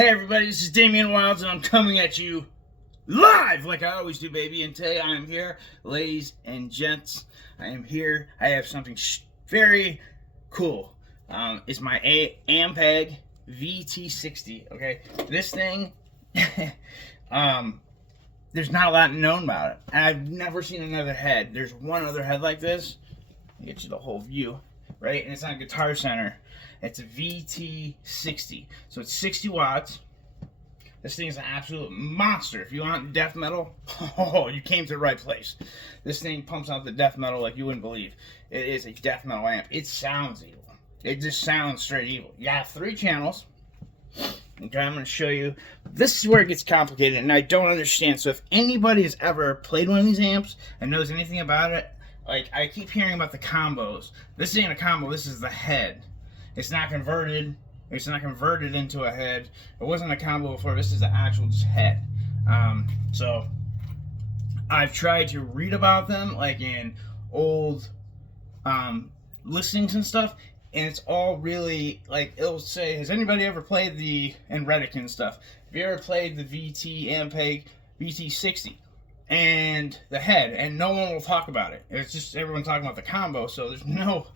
Hey everybody, this is Damian Wilds and I'm coming at you live like I always do, baby. And today I am here, ladies and gents. I am here. I have something very cool. It's my Ampeg VT 60. Okay, this thing. There's not a lot known about it. I've never seen another head. There's one other head like this. I'll get you the whole view, right? And it's on Guitar Center. It's a VT 60. So it's 60 watts. This thing is an absolute monster. If you want death metal, oh, you came to the right place. This thing pumps out the death metal like you wouldn't believe. It is a death metal amp. It sounds evil. It just sounds straight evil. You have 3 channels. Okay, I'm going to show you. This is where it gets complicated, and I don't understand. So if anybody has ever played one of these amps and knows anything about it, like I keep hearing about the combos. This ain't a combo. This is the head. It's not converted. It's not converted into a head. It wasn't a combo before. This is the actual just head. So I've tried to read about them, like in old listings and stuff. And it's all really, like, it'll say, has anybody ever played the, and Reddit and stuff, have you ever played the VT Ampeg VT 60? And the head, and no one will talk about it. It's just everyone talking about the combo, so there's no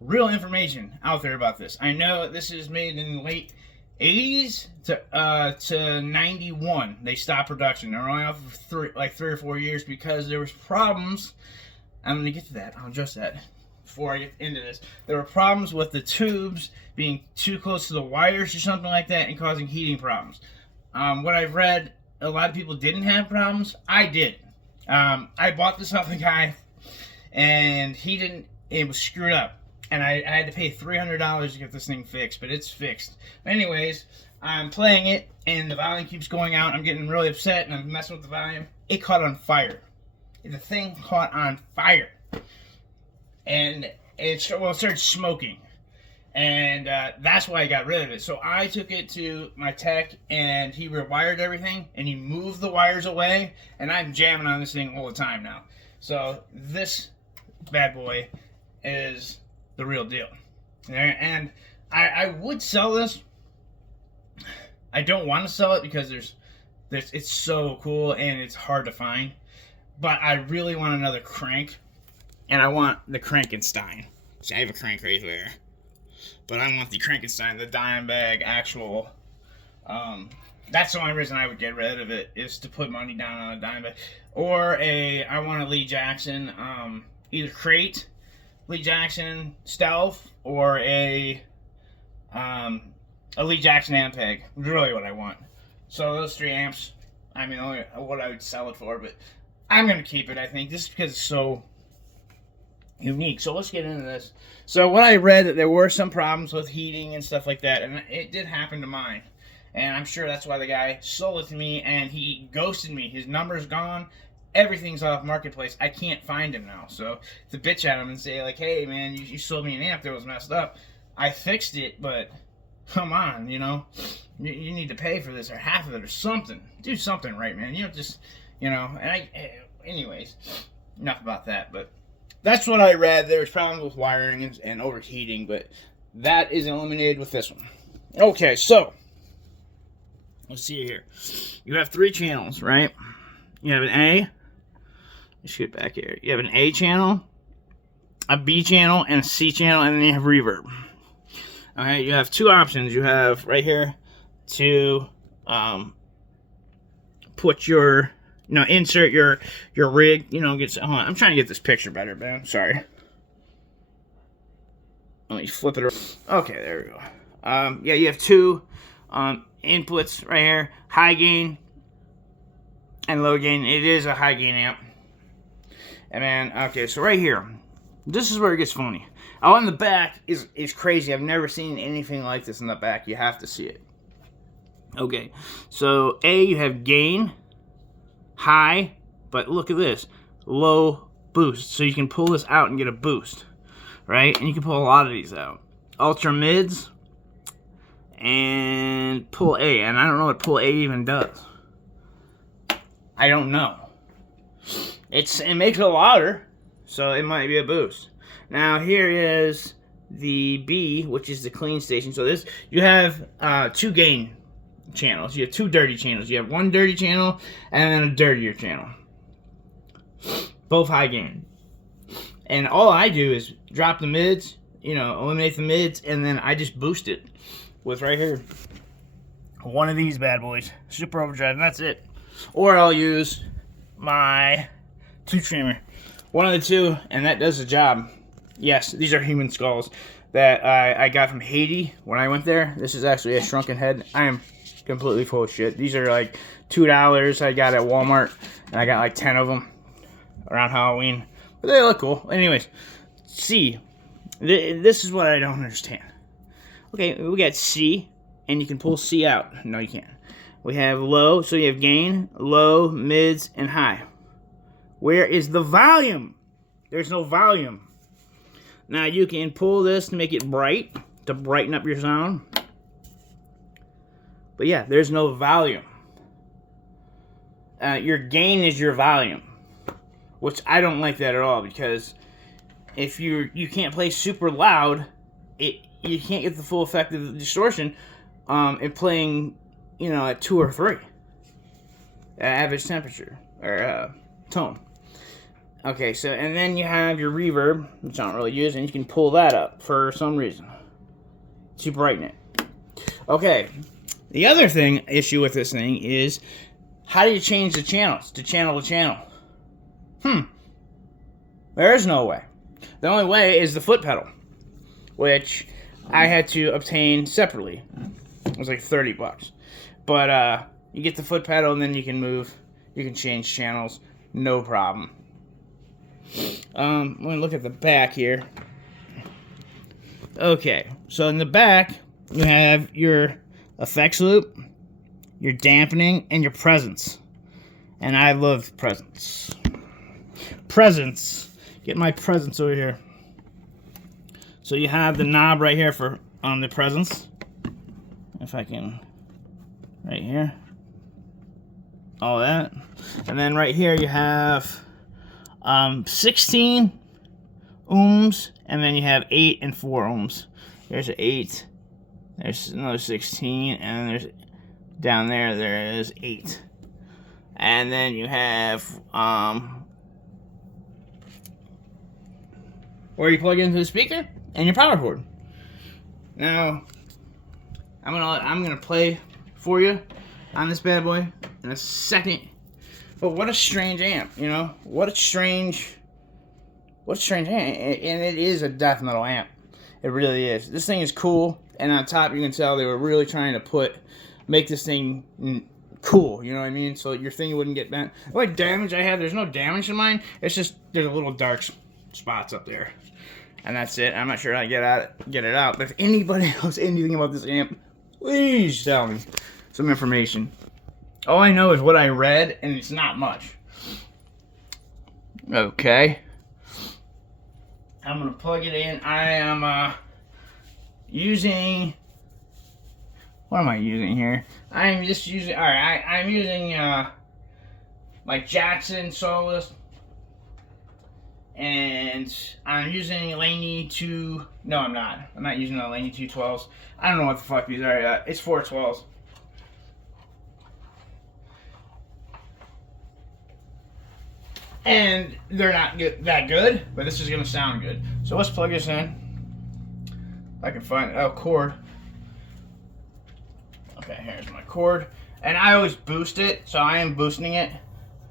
real information out there about this. I know this is made in the late 80s to 91. They stopped production. They're only out for 3 or 4 years because there was problems. I'm going to get to that. I'll address that. Before I get into this, there were problems with the tubes being too close to the wires or something like that and causing heating problems. What I've read, a lot of people didn't have problems. I did. I bought this off a guy and he didn't. It was screwed up and I had to pay $300 to get this thing fixed, but it's fixed. Anyways, I'm playing it and the volume keeps going out. I'm getting really upset and I'm messing with the volume. It caught on fire. The thing caught on fire. And it started smoking, and that's why I got rid of it. So I took it to my tech, and he rewired everything, and he moved the wires away, and I'm jamming on this thing all the time now. So this bad boy is the real deal. And I would sell this. I don't want to sell it because it's so cool, and it's hard to find. But I really want another crank. And I want the Frankenstein. See, I have a crank right there. But I want the Frankenstein, the dime bag, actual. That's the only reason I would get rid of it, is to put money down on a dime bag. Or I want a Lee Jackson, either crate, Lee Jackson stealth, or a Lee Jackson Ampeg. Really what I want. So those 3 amps, I mean, only what I would sell it for, but I'm going to keep it, I think, just because it's so unique. So let's get into this. So what I read, that there were some problems with heating and stuff like that, and it did happen to mine, and I'm sure that's why the guy sold it to me, and he ghosted me. His number's gone, everything's off Marketplace. I can't find him now. So to bitch at him and say like, hey man, you sold me an amp that was messed up. I fixed it, but come on, you know, you need to pay for this, or half of it, or something. Do something right, man. You don't just, you know. And anyways, enough about that. But that's what I read. There was problems with wiring and overheating, but that is eliminated with this one. Okay, so let's see here. You have 3 channels, right? You have an A. Let's get back here. You have an A channel, a B channel, and a C channel, and then you have reverb. Okay, you have 2 options. You have right here to put your, you know, insert your rig, you know, hold on, I'm trying to get this picture better, but I'm sorry. Let me flip it around. Okay, there we go. Yeah, you have 2 inputs right here, high gain and low gain. It is a high gain amp. And then, okay, so right here, this is where it gets funny. Oh, in the back is crazy. I've never seen anything like this in the back. You have to see it. Okay, so A, you have gain, high, but look at this, low boost. So you can pull this out and get a boost, right? And you can pull a lot of these out. Ultra mids and pull A, and I don't know what pull A even does. I don't know. It makes it louder, so it might be a boost. Now here is the B, which is the clean station. So this, you have 2 gain channels. You have two dirty channels. You have one dirty channel and then a dirtier channel. Both high gain. And all I do is drop the mids, you know, eliminate the mids, and then I just boost it with right here. One of these bad boys. Super overdrive, and that's it. Or I'll use my tube streamer. One of the two, and that does the job. Yes, these are human skulls that I got from Haiti when I went there. This is actually a shrunken head. I am completely full of shit. These are like $2 I got at Walmart, and I got like 10 of them around Halloween. But they look cool. Anyways, C. This is what I don't understand. Okay, we got C, and you can pull C out. No, you can't. We have low, so you have gain, low, mids, and high. Where is the volume? There's no volume. Now you can pull this to make it bright, to brighten up your sound. But yeah, there's no volume. Your gain is your volume, which I don't like that at all, because if you can't play super loud, you can't get the full effect of the distortion in playing, you know, at 2 or 3 at average temperature or tone. Okay, so and then you have your reverb, which I don't really use, and you can pull that up for some reason to brighten it. Okay, the other issue with this thing is, how do you change the channels to channel to channel? There is no way. The only way is the foot pedal, which I had to obtain separately. It was like $30. But you get the foot pedal, and then you can change channels, no problem. Let me look at the back here. Okay, so in the back, you have your effects loop, your dampening, and your presence. And I love presence. Presence. Get my presence over here. So you have the knob right here for on the presence. If I can, right here. All that. And then right here you have 16 ohms, and then you have 8 and 4 ohms. There's an 8, there's another 16, and there's down there is 8. And then you have where you plug into the speaker and your power cord. Now I'm gonna play for you on this bad boy in a second. But what a strange amp, you know? What a strange amp. And it is a death metal amp. It really is. This thing is cool, and on top you can tell they were really trying to make this thing cool, you know what I mean? So your thing wouldn't get bent. Like damage I have, there's no damage in mine. It's just there's a little dark spots up there. And that's it. I'm not sure how to get it out. But if anybody knows anything about this amp, please tell me some information. All I know is what I read, and it's not much. Okay. I'm going to plug it in. I am using... What am I using here? I'm just using... Alright, I'm using my Jackson Soloist. And I'm using Laney 2... No, I'm not. I'm not using the Laney 212s. I don't know what the fuck these are. It's 412s. And they're not that good, but this is going to sound good. So let's plug this in. If I can find a cord. Okay, here's my cord. And I always boost it, so I am boosting it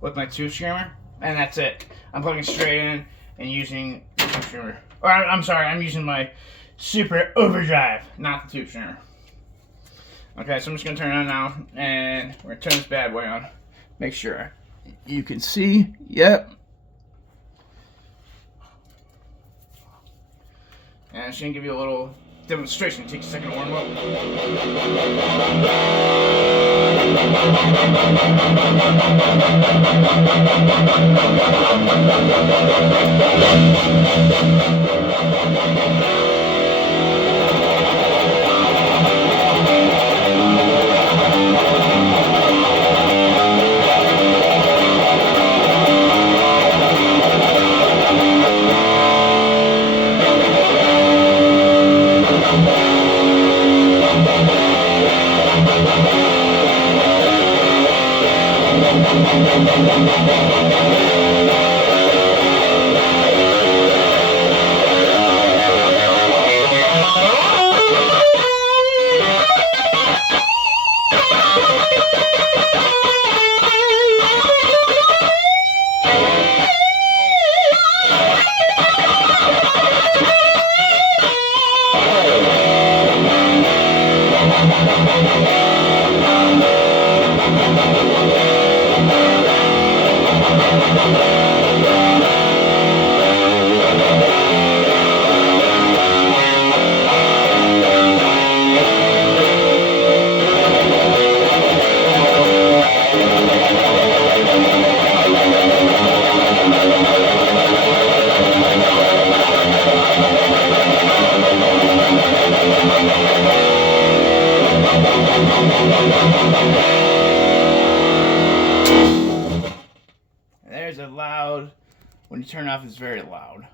with my tube screamer. And that's it. I'm plugging straight in and using the tube screamer. Or I'm sorry, I'm using my super overdrive, not the tube screamer. Okay, so I'm just going to turn it on now, and we're going to turn this bad boy on. Make sure you can see. Yep. And I'm just going to give you a little demonstration. It takes a second to warm up. There's a loud, when you turn it off, it's very loud.